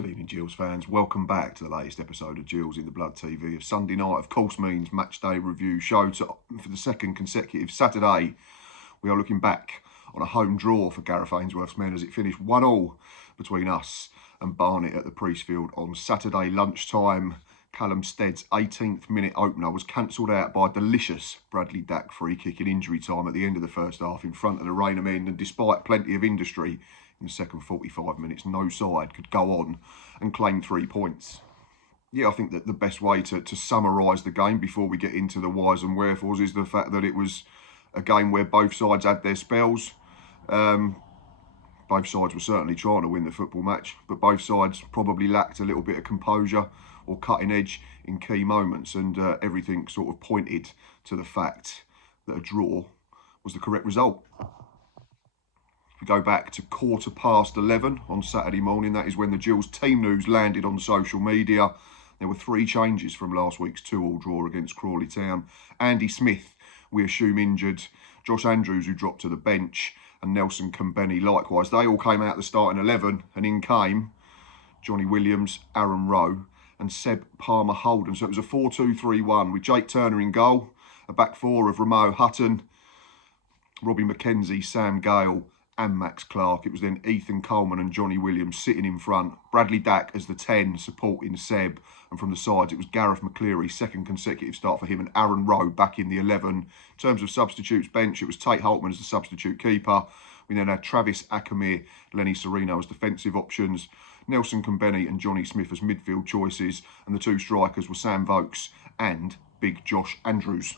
Good evening, Gills fans. Welcome back to the latest episode of Gills in the Blood TV. A Sunday night, of course, means match day review show. For the second consecutive Saturday, we are looking back on a home draw for Gareth Ainsworth's men as it finished 1-1 between us and Barnet at the Priestfield on Saturday lunchtime. Callum Stead's 18th minute opener was cancelled out by a delicious Bradley Dack free kick in injury time at the end of the first half in front of the Raynham end, and despite plenty of industry in the second 45 minutes, no side could go on and claim 3 points. Yeah, I think that the best way to summarise the game before we get into the whys and wherefores is the fact that it was a game where both sides had their spells. Both sides were certainly trying to win the football match, but both sides probably lacked a little bit of composure or cutting edge in key moments, and everything sort of pointed to the fact that a draw was the correct result. We go back to 11:15 on Saturday morning. That is when the Gills team news landed on social media. There were 3 changes from last week's 2-2 draw against Crawley Town. Andy Smith, we assume injured. Josh Andrews, who dropped to the bench, and Nelson Kambeni likewise. They all came out the starting 11, and in came Johnny Williams, Aaron Rowe, and Seb Palmer Holden. So it was a 4-2-3-1 with Jake Turner in goal, a back four of Ramo Hutton, Robbie McKenzie, Sam Gale, and Max Clark. It was then Ethan Coleman and Johnny Williams sitting in front, Bradley Dack as the 10 supporting Seb, and from the sides it was Gareth McCleary, second consecutive start for him, and Aaron Rowe back in the 11. In terms of substitutes bench, it was Tate Holtman as the substitute keeper. We then had Travis Akamir, Lenny Serino as defensive options, Nelson Kambeni and Johnny Smith as midfield choices, and the 2 strikers were Sam Vokes and Big Josh Andrews.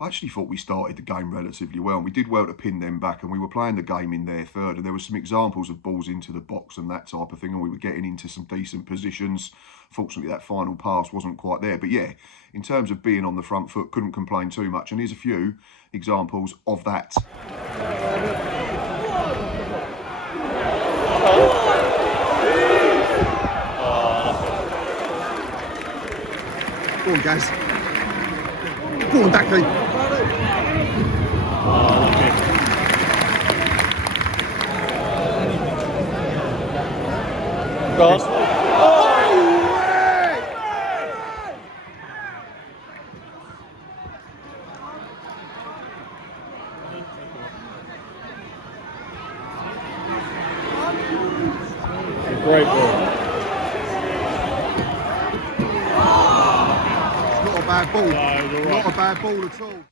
I actually thought we started the game relatively well, and we did well to pin them back, and we were playing the game in their third, and there were some examples of balls into the box and that type of thing, and we were getting into some decent positions. Fortunately, that final pass wasn't quite there, but yeah, in terms of being on the front foot, couldn't complain too much, and here's a few examples of that. Go on, Gaz. Go on, Dacky. Go on. Great ball. Not a bad ball. Not a bad ball at all.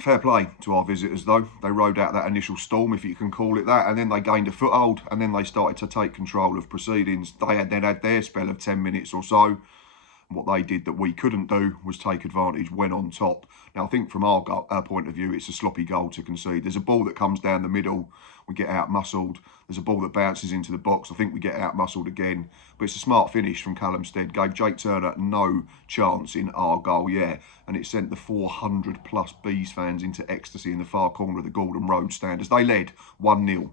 Fair play to our visitors though. They rode out that initial storm, if you can call it that, and then they gained a foothold, and then they started to take control of proceedings. They had their spell of 10 minutes or so. And what they did that we couldn't do was take advantage, went on top. Now I think from our point of view, it's a sloppy goal to concede. There's a ball that comes down the middle, we get out-muscled. There's a ball that bounces into the box, I think we get out-muscled again. But it's a smart finish from Callum Stead, gave Jake Turner no chance in our goal, yeah. And it sent the 400 plus Bees fans into ecstasy in the far corner of the Gordon Road stand as they led 1-0.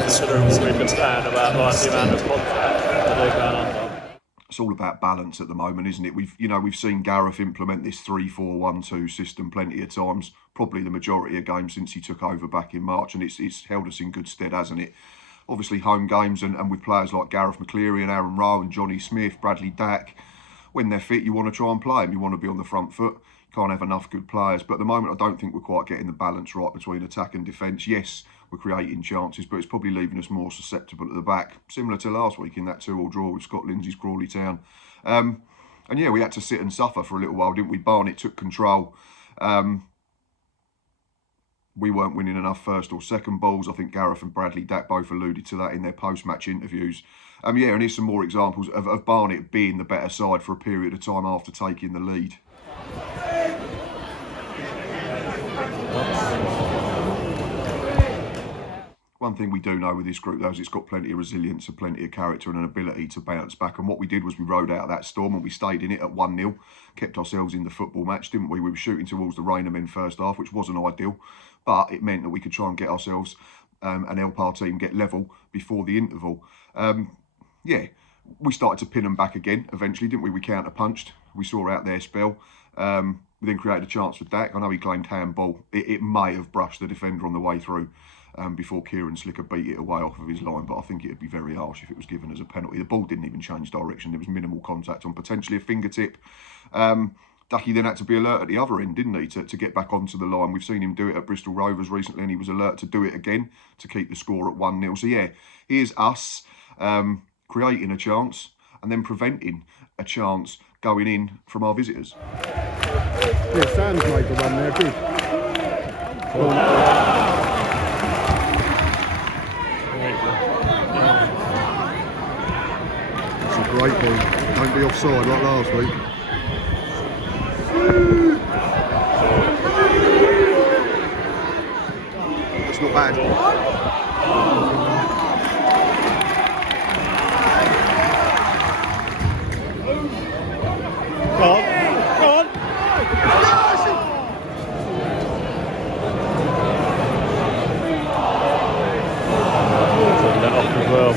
Considering what we've been saying about like the amount of contact that they're going under. It's all about balance at the moment, isn't it? We've seen Gareth implement this 3-4-1-2 system plenty of times, probably the majority of games since he took over back in March, and it's held us in good stead, hasn't it? Obviously home games and with players like Gareth McCleary and Aaron Rowe and Johnny Smith, Bradley Dack, when they're fit, you want to try and play them. You want to be on the front foot. You can't have enough good players. But at the moment, I don't think we're quite getting the balance right between attack and defence. Yes, we're creating chances, but it's probably leaving us more susceptible at the back, similar to last week in that 2-2 draw with Scott Lindsay's Crawley Town. And yeah, we had to sit and suffer for a little while, didn't we? Barnet took control. We weren't winning enough first or second balls. I think Gareth and Bradley Dack both alluded to that in their post-match interviews. Yeah, and here's some more examples of Barnet being the better side for a period of time after taking the lead. One thing we do know with this group, though, is it's got plenty of resilience and plenty of character and an ability to bounce back. And what we did was we rode out of that storm and we stayed in it at 1-0, kept ourselves in the football match, didn't we? We were shooting towards the Rainier first half, which wasn't ideal, but it meant that we could try and get ourselves and help our team get level before the interval. Yeah, we started to pin them back again eventually, didn't we? We counter-punched. We saw out their spell. We then created a chance for Dack. I know he claimed handball. It may have brushed the defender on the way through before Kieran Slicker beat it away off of his line, but I think it would be very harsh if it was given as a penalty. The ball didn't even change direction. There was minimal contact on potentially a fingertip. Ducky then had to be alert at the other end, didn't he, to get back onto the line. We've seen him do it at Bristol Rovers recently, and he was alert to do it again to keep the score at 1-0. So yeah, here's us creating a chance and then preventing a chance going in from our visitors. Yeah, Sam's made the run there, good. It's a great ball. Don't be offside like last week. It's not bad. Go on, go on. That off as well.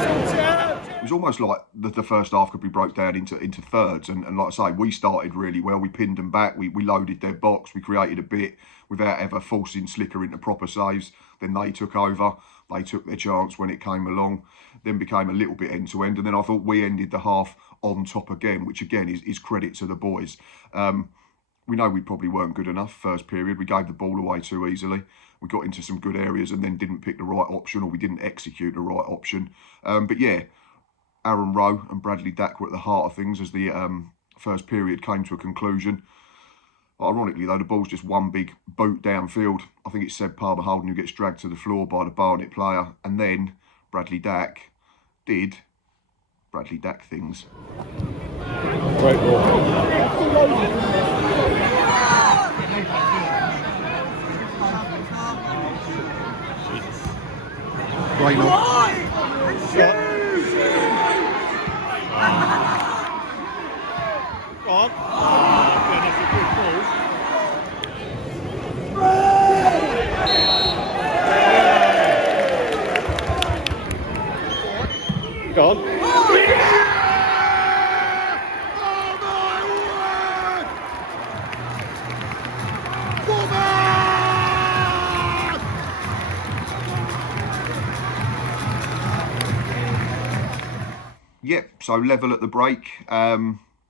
It was almost like the first half could be broke down into thirds, and like I say, we started really well. We pinned them back, we loaded their box, we created a bit without ever forcing Slicker into proper saves. Then they took over, they took their chance when it came along, then became a little bit end to end, and then I thought we ended the half on top again, which again is credit to the boys. We know we probably weren't good enough first period. We gave the ball away too easily. We got into some good areas and then didn't pick the right option, or we didn't execute the right option. But yeah, Aaron Rowe and Bradley Dack were at the heart of things as the first period came to a conclusion. Ironically, though, the ball's just one big boot downfield. I think it's Seb Palmer-Holden who gets dragged to the floor by the Barnet player, and then Bradley Dack did Bradley Dack things. Great ball. Great knock. Shot. Go on. Goodness, a good ball. Go on. Yep, so level at the break.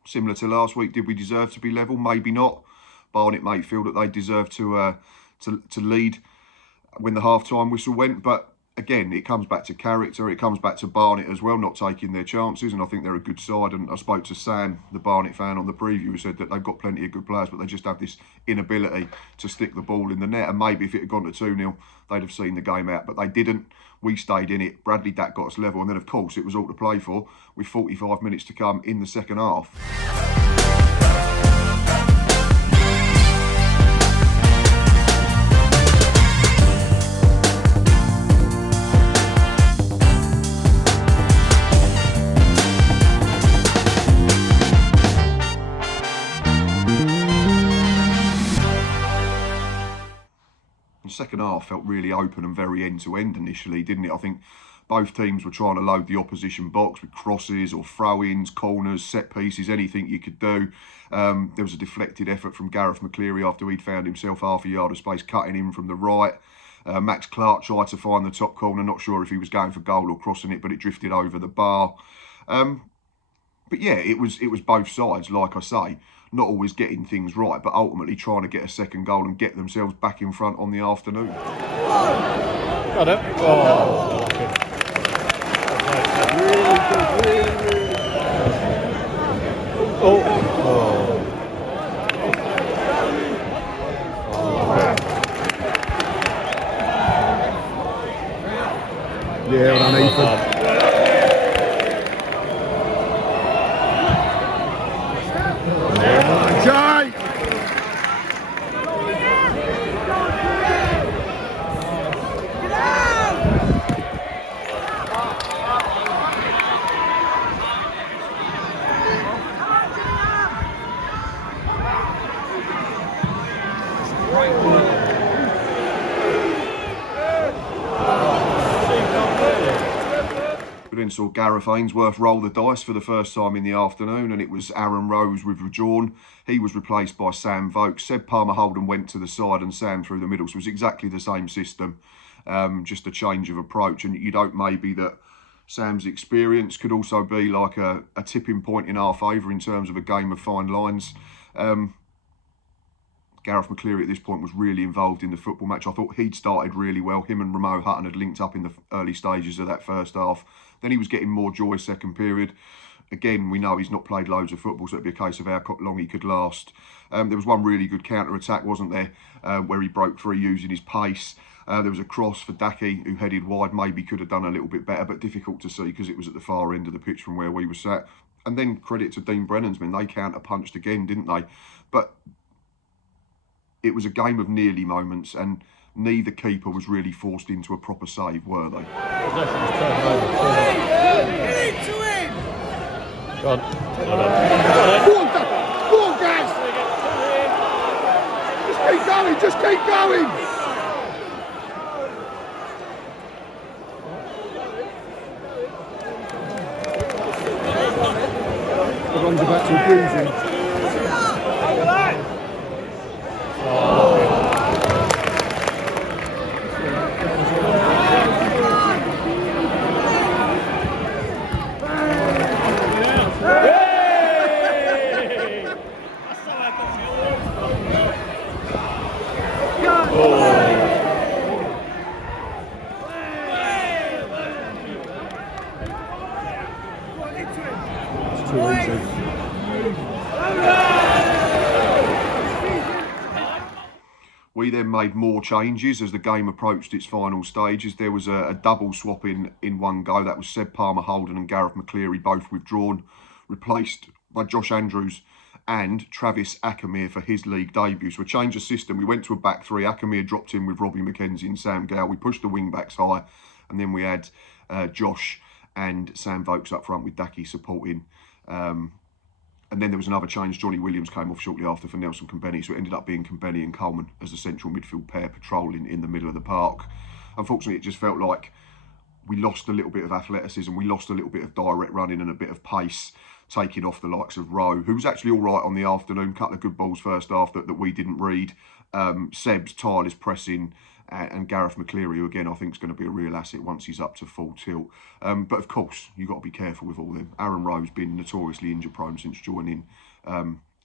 Similar to last week, did we deserve to be level? Maybe not. Barnet may feel that they deserve to lead when the half-time whistle went, but again, it comes back to character. It comes back to Barnet as well, not taking their chances, and I think they're a good side. And I spoke to Sam, the Barnet fan, on the preview, who said that they've got plenty of good players, but they just have this inability to stick the ball in the net. And maybe if it had gone to 2-0, they'd have seen the game out, but they didn't. We stayed in it. Bradley Dack got us level, and then of course it was all to play for with 45 minutes to come in the second half. The second half felt really open and very end-to-end initially, didn't it? I think both teams were trying to load the opposition box with crosses or throw-ins, corners, set pieces, anything you could do. There was a deflected effort from Gareth McCleary after he'd found himself half a yard of space cutting in from the right. Max Clark tried to find the top corner, not sure if he was going for goal or crossing it, but it drifted over the bar. But yeah, it was both sides, like I say, not always getting things right, but ultimately trying to get a second goal and get themselves back in front on the afternoon. Got it. Oh, really good. Oh. Yeah, well done, Ethan. Jay! We then saw Gareth Ainsworth roll the dice for the first time in the afternoon, and it was Aaron Rose withdrawn. He was replaced by Sam Vokes. Seb Palmer-Holden went to the side and Sam through the middle. So it was exactly the same system, just a change of approach. And you'd hope maybe that Sam's experience could also be like a tipping point in our favour in terms of a game of fine lines. Gareth McCleary at this point was really involved in the football match. I thought he'd started really well. Him and Ramo Hutton had linked up in the early stages of that first half. Then he was getting more joy second period. Again, we know he's not played loads of football, so it'd be a case of how long he could last. There was one really good counter-attack, wasn't there, where he broke free using his pace. There was a cross for Dack, who headed wide, maybe could have done a little bit better, but difficult to see because it was at the far end of the pitch from where we were sat. And then credit to Dean Brennan's men, they counter-punched again, didn't they? But it was a game of nearly moments, and neither keeper was really forced into a proper save, were they? Go on. Go on, guys! Just keep going, just keep going! Everyone's about to abuse him. It's too easy. We then made more changes as the game approached its final stages. There was a double swap in one go. That was Seb Palmer-Holden and Gareth McCleary, both withdrawn, replaced by Josh Andrews and Travis Ackermere for his league debut. So a change of system. We went to a back three. Ackermere dropped in with Robbie McKenzie and Sam Gale. We pushed the wing backs high, and then we had Josh and Sam Vokes up front with Dacky supporting. And then there was another change. Johnny Williams came off shortly after for Nelson Company, so it ended up being Company and Coleman as the central midfield pair patrolling in the middle of the park. Unfortunately, it just felt like we lost a little bit of athleticism, we lost a little bit of direct running and a bit of pace, taking off the likes of Rowe, who was actually all right on the afternoon, couple of good balls first half that we didn't read. Seb's tireless pressing, and Gareth McCleary, who again I think is going to be a real asset once he's up to full tilt. But of course, you've got to be careful with all them. Aaron Rowe's been notoriously injury prone since joining.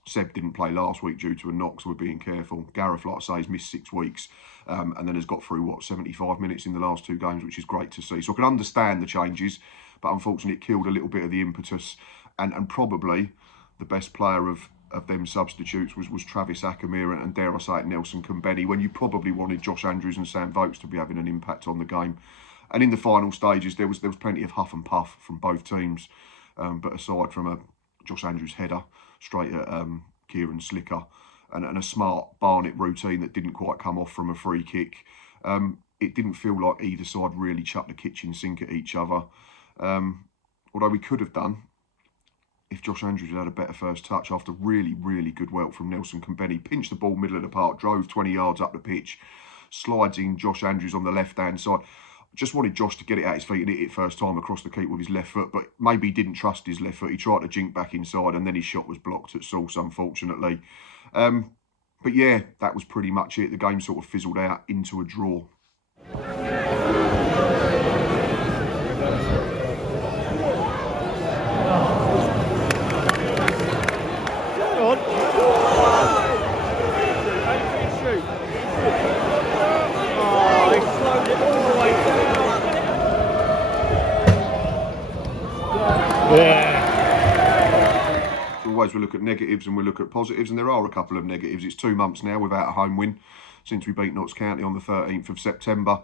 Seb didn't play last week due to a knock, so we're being careful. Gareth, like I say, has missed 6 weeks, and then has got through, 75 minutes in the last 2 games, which is great to see. So I can understand the changes, but unfortunately it killed a little bit of the impetus, and probably the best player of them substitutes was Travis Ackermere and dare I say it, Nelson Company, when you probably wanted Josh Andrews and Sam Vokes to be having an impact on the game. And in the final stages, there was plenty of huff and puff from both teams, but aside from a Josh Andrews header straight at Kieran Slicker and a smart Barnet routine that didn't quite come off from a free kick, it didn't feel like either side really chucked the kitchen sink at each other. Although we could have done, if Josh Andrews had a better first touch after really, really good work from Nelson Company. Pinched the ball middle of the park, drove 20 yards up the pitch, slides in Josh Andrews on the left-hand side. Just wanted Josh to get it at his feet and hit it first time across the keeper with his left foot, but maybe he didn't trust his left foot. He tried to jink back inside and then his shot was blocked at source, unfortunately. But yeah, that was pretty much it. The game sort of fizzled out into a draw. Always we look at negatives and we look at positives, and there are a couple of negatives. It's 2 months now without a home win since we beat Notts County on the 13th of September.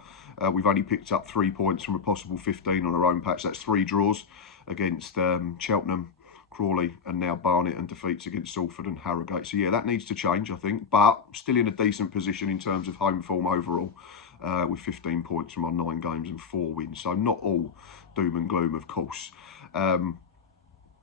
We've only picked up 3 points from a possible 15 on our own patch. That's 3 draws against Cheltenham, Crawley and now Barnet, and defeats against Salford and Harrogate. So yeah, that needs to change, I think, but still in a decent position in terms of home form overall, with 15 points from our 9 games and 4 wins. So not all doom and gloom, of course.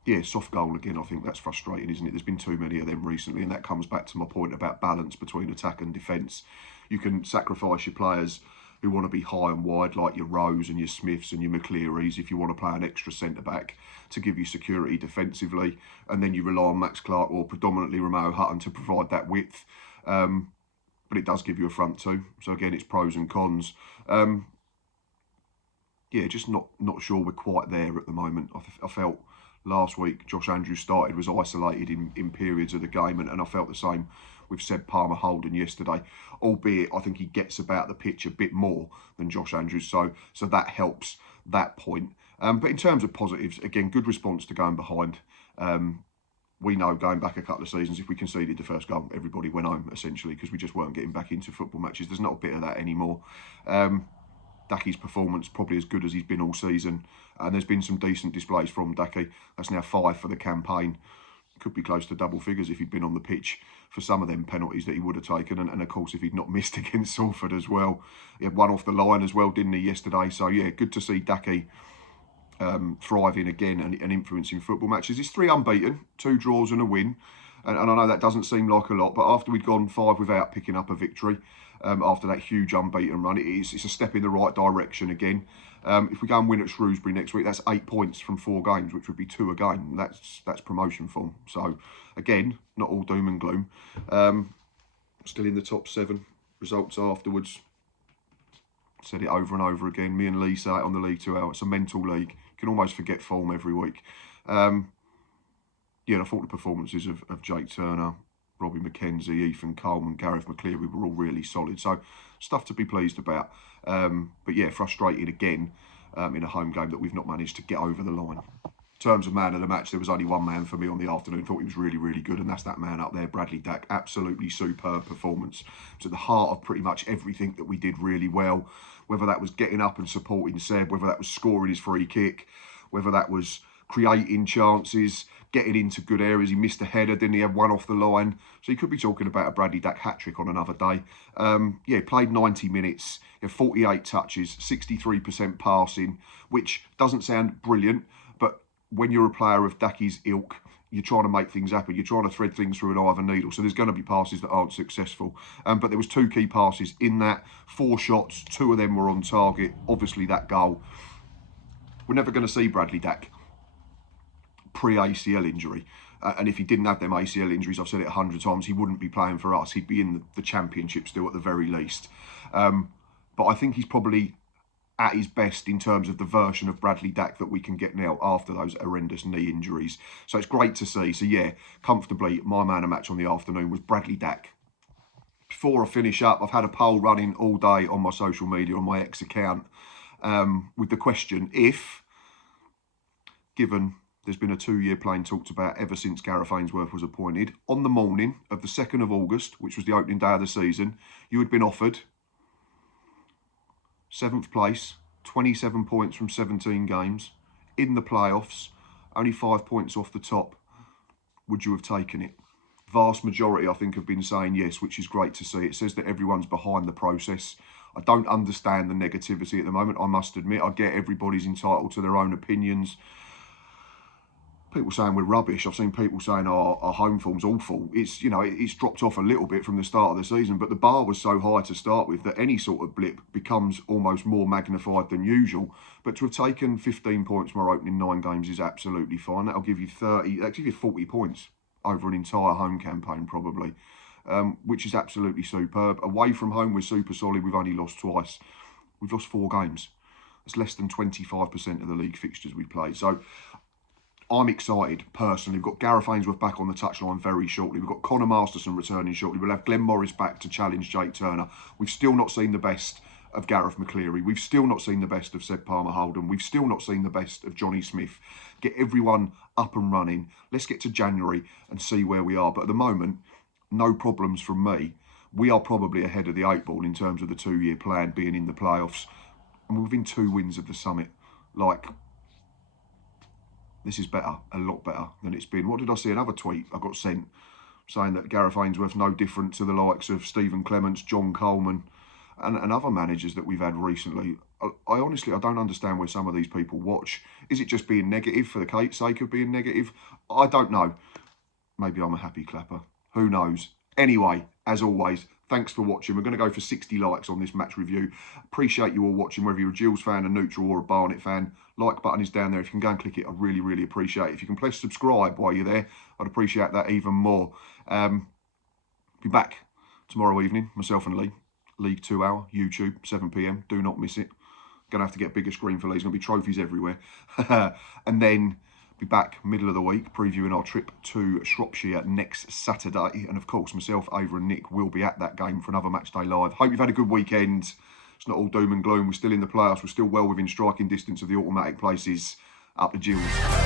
Yeah, soft goal again, I think that's frustrating, isn't it? There's been too many of them recently, and that comes back to my point about balance between attack and defence. You can sacrifice your players who want to be high and wide, like your Rose and your Smiths and your McClearys, if you want to play an extra centre-back to give you security defensively. And then you rely on Max Clark or predominantly Romeo Hutton to provide that width. But it does give you a front two. So again, it's pros and cons. Yeah, just not sure we're quite there at the moment. I felt last week Josh Andrews started, was isolated in periods of the game, and I felt the same with Seb Palmer-Holden yesterday, albeit I think he gets about the pitch a bit more than Josh Andrews, so that helps that point. But in terms of positives, again, good response to going behind. We know going back a couple of seasons, if we conceded the first goal, everybody went home, essentially, because we just weren't getting back into football matches. There's not a bit of that anymore. Dacky's performance probably as good as he's been all season, and there's been some decent displays from Dacky. That's now 5 for the campaign. Could be close to double figures if he'd been on the pitch for some of them penalties that he would have taken, and of course if he'd not missed against Salford as well. He had one off the line as well, didn't he, yesterday? So yeah, good to see Dacky thriving again and influencing football matches. He's 3 unbeaten, 2 draws and a win, and I know that doesn't seem like a lot, but after we'd gone 5 without picking up a victory, after that huge unbeaten run, it's a step in the right direction again. If we go and win at Shrewsbury next week, that's 8 points from 4 games, which would be 2 a game. That's promotion form. So again, not all doom and gloom. Still in the top 7. Results afterwards. Said it over and over again. Me and Lee say it on the League 2 Hour. It's a mental league. You can almost forget form every week. Yeah, and I thought the performances of Jake Turner, Robbie McKenzie, Ethan Coleman, Gareth McCleary were all really solid. So stuff to be pleased about. But yeah, frustrated again in a home game that we've not managed to get over the line. In terms of man of the match, there was only one man for me on the afternoon. Thought he was really, really good, and that's that man up there, Bradley Dack. Absolutely superb performance. It's at the heart of pretty much everything that we did really well. Whether that was getting up and supporting Seb, whether that was scoring his free kick, whether that was creating chances, getting into good areas. He missed a header, didn't he? Have one off the line. So you could be talking about a Bradley Dack hat-trick on another day. Yeah, played 90 minutes, 48 touches, 63% passing, which doesn't sound brilliant, but when you're a player of Dacky's ilk, you're trying to make things happen. You're trying to thread things through an iron needle. So there's going to be passes that aren't successful. But there was 2 key passes in that. 4 shots, 2 of them were on target. Obviously, that goal. We're never going to see Bradley Dack pre-ACL injury. And if he didn't have them ACL injuries, I've said it 100 times, he wouldn't be playing for us. He'd be in the Championship still at the very least. But I think he's probably at his best in terms of the version of Bradley Dack that we can get now after those horrendous knee injuries. So it's great to see. So yeah, comfortably, my man of match on the afternoon was Bradley Dack. Before I finish up, I've had a poll running all day on my social media, on my X account, with the question, if, given there's been a 2-year plan talked about ever since Gareth Ainsworth was appointed, on the morning of the 2nd of August, which was the opening day of the season, you had been offered 7th place, 27 points from 17 games, in the playoffs, only 5 points off the top, would you have taken it? Vast majority, I think, have been saying yes, which is great to see. It says that everyone's behind the process. I don't understand the negativity at the moment, I must admit. I get everybody's entitled to their own opinions. People saying we're rubbish. I've seen people saying our home form's awful. It's, you know, it's dropped off a little bit from the start of the season, but the bar was so high to start with that any sort of blip becomes almost more magnified than usual. But to have taken 15 points from our opening 9 games is absolutely fine. That'll give you 30, that'll give you 40 points over an entire home campaign probably, which is absolutely superb. Away from home, we're super solid. We've only lost twice. We've lost 4 games. That's less than 25% of the league fixtures we played. So I'm excited, personally. We've got Gareth Ainsworth back on the touchline very shortly. We've got Connor Masterson returning shortly. We'll have Glenn Morris back to challenge Jake Turner. We've still not seen the best of Gareth McCleary. We've still not seen the best of Seb Palmer-Holden. We've still not seen the best of Johnny Smith. Get everyone up and running. Let's get to January and see where we are. But at the moment, no problems from me. We are probably ahead of the 8 ball in terms of the 2-year plan being in the playoffs. And we're within 2 wins of the summit. Like, this is better, a lot better than it's been. What did I see? Another tweet I got sent saying that Gareth Ainsworth's no different to the likes of Stephen Clements, John Coleman, and other managers that we've had recently. I honestly, I don't understand where some of these people watch. Is it just being negative for the sake of being negative? I don't know. Maybe I'm a happy clapper. Who knows? Anyway, as always, Thanks for watching. We're going to go for 60 likes on this match review. Appreciate you all watching, whether you're a Gills fan, a neutral or a Barnet fan. Like button is down there. If you can go and click it, I really, really appreciate it. If you can press subscribe while you're there, I'd appreciate that even more. Be back tomorrow evening, myself and Lee. League 2 hour, YouTube, 7 p.m. Do not miss it. Going to have to get a bigger screen for these. Going to be trophies everywhere. And then be back middle of the week, previewing our trip to Shropshire next Saturday. And of course, myself, Ava and Nick will be at that game for another Match Day Live. Hope you've had a good weekend. It's not all doom and gloom. We're still in the playoffs. We're still well within striking distance of the automatic places. Up the Gills.